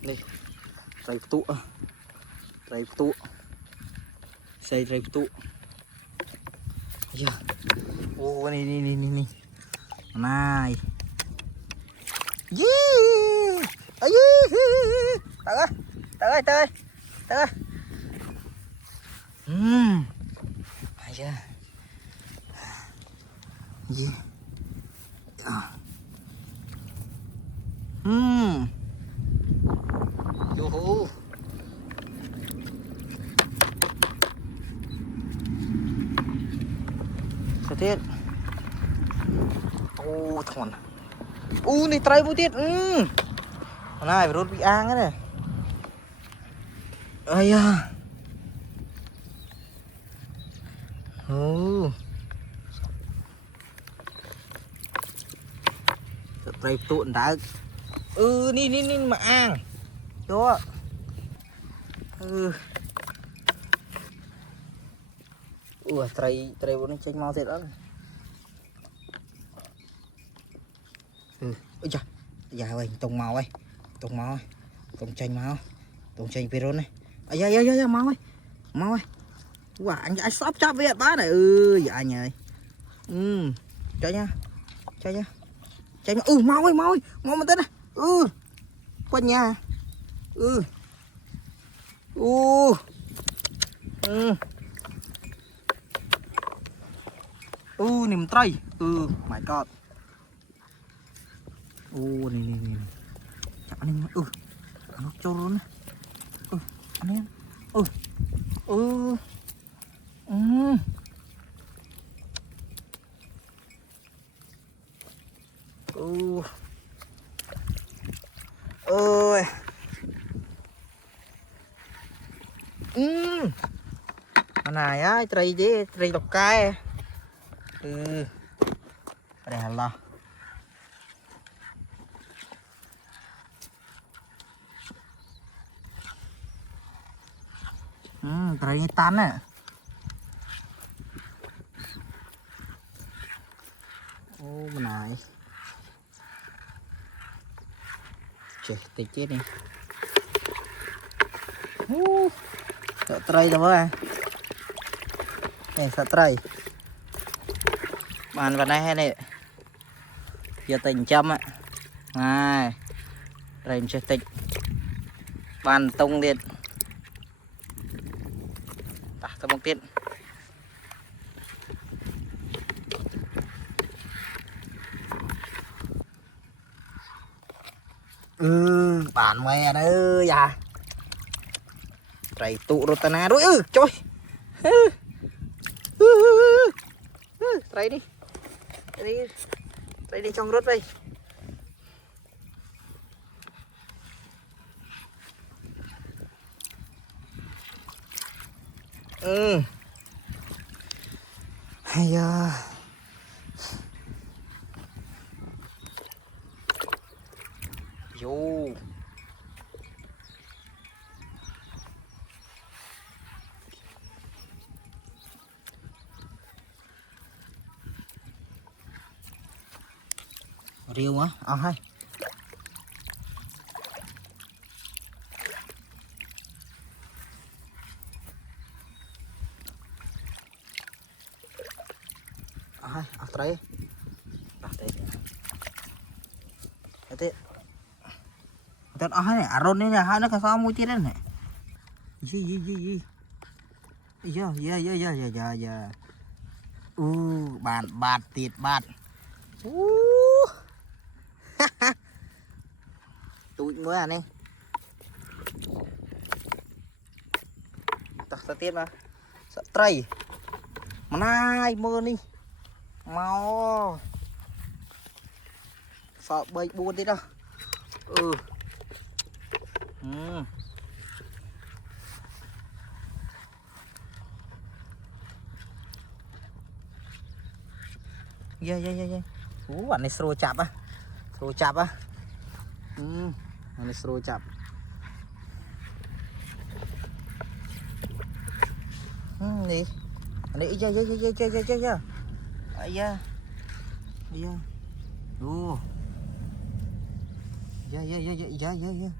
Nih, trai petuk. Trai petuk. Saya trai petuk. Ya. Oh, nih. Này. Yeah. Ayo. Tới. Aja. Yeah. Yo. Sao tiết. Ô thòn. Này trai bố tiết. Này phải rút bị ang á này. Ây da. Trai tụn đã. Ní mà ang. Đó. Trai bố nó chênh mau thiệt đó. Ôi chà. Dạ ơi, tông màu ơi. Tông chênh Peron này. Dạ mau ơi. Wow, anh sắp chắp với bá này. Dạ anh ơi. Cho nha. Mau ơi. Mau mà tên này. Quanh nhà. Niềm trai. My god. Này. Chạm anh em. Nó trâu luôn á. Anh em. Ôi. Này á, trai độc cay. Đây là. Trai tan nè. Bên này. Trời, tịch chết đi. Sợ trai đâu á. Này sợ trai. Bàn vào đây hay này. Giờ tình châm á. Này. Trai chơi tịch. Bàn tung điện. Tao bông tiết. Bản mẹ nữa dạ. Trai tụ rotana rồi. Trời. Trai đi trong rốt đây. Hay da. Vô. Riêu á, hay. Trai. Thế. Tên này, Aron này là hai nó cái sao mũi tiết này. Gì. Dạ. Bạt tiệt bạt. Tụi mới à này. Ta tiết mà. Sợ trai. Mà nai mơ đi. Mau. Sợ bầy buồn đi đâu. Yeah. Bạn này sro chạp á. Bạn này sro chạp. Đi. Này dạ. Dạ. Dạ. Dạ.